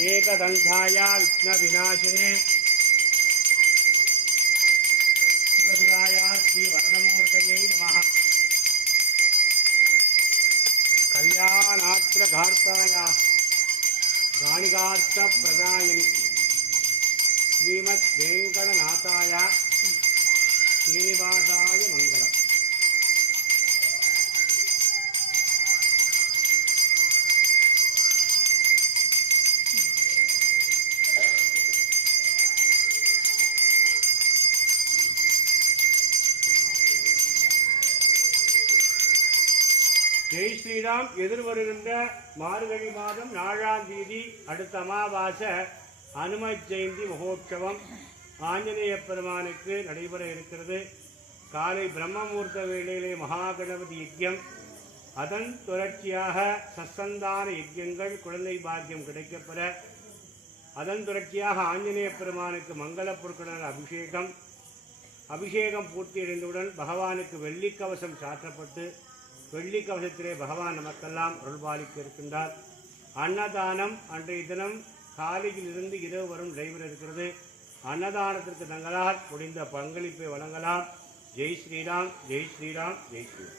एकदंताय विघ्नविनाशिने सुखसुधाय श्री वरदमूर्तये नमः। कल्याणात्रघार्ताय गाणिगार्थप्रदायिनि श्रीमद्वेंकटनाथाय श्रीनिवासाय मंगलम्। ஜெய் ஸ்ரீராம். எதிர்வருகின்ற மார்கழி மாதம் 4ஆம் தேதி அடுத்த அமாவாசை அனும ஜெயந்தி மகோற்சவம் ஆஞ்சநேய பெருமானுக்கு நடைபெற இருக்கிறது. காலை பிரம்மமுகூர்த்த வேளையிலே மகாகணபதி யஜ்யம், அதன் தொடர்ச்சியாக சத்சந்தான யஜ்யங்கள், குழந்தை பாக்கியம் கிடைக்கப்பெற, அதன் தொடர்ச்சியாக ஆஞ்சநேய பெருமானுக்கு மங்கள பொருட்களுடன் அபிஷேகம் பூர்த்தியடைந்தவுடன் பகவானுக்கு வெள்ளிக்கவசம் சாற்றப்பட்டு வெள்ளி கவசத்திலே பகவான் நமக்கெல்லாம் அருள்பாலிக்க இருக்கின்றார். அன்னதானம் அன்றைய தினம் காலையிலிருந்து இரவு வரும் நடைபெற இருக்கிறது. அன்னதானத்திற்கு தங்களால் முடிந்த பங்களிப்பை வழங்கலாம். ஜெய் ஸ்ரீராம், ஜெய் ஸ்ரீராம், ஜெய் ஸ்ரீராம்.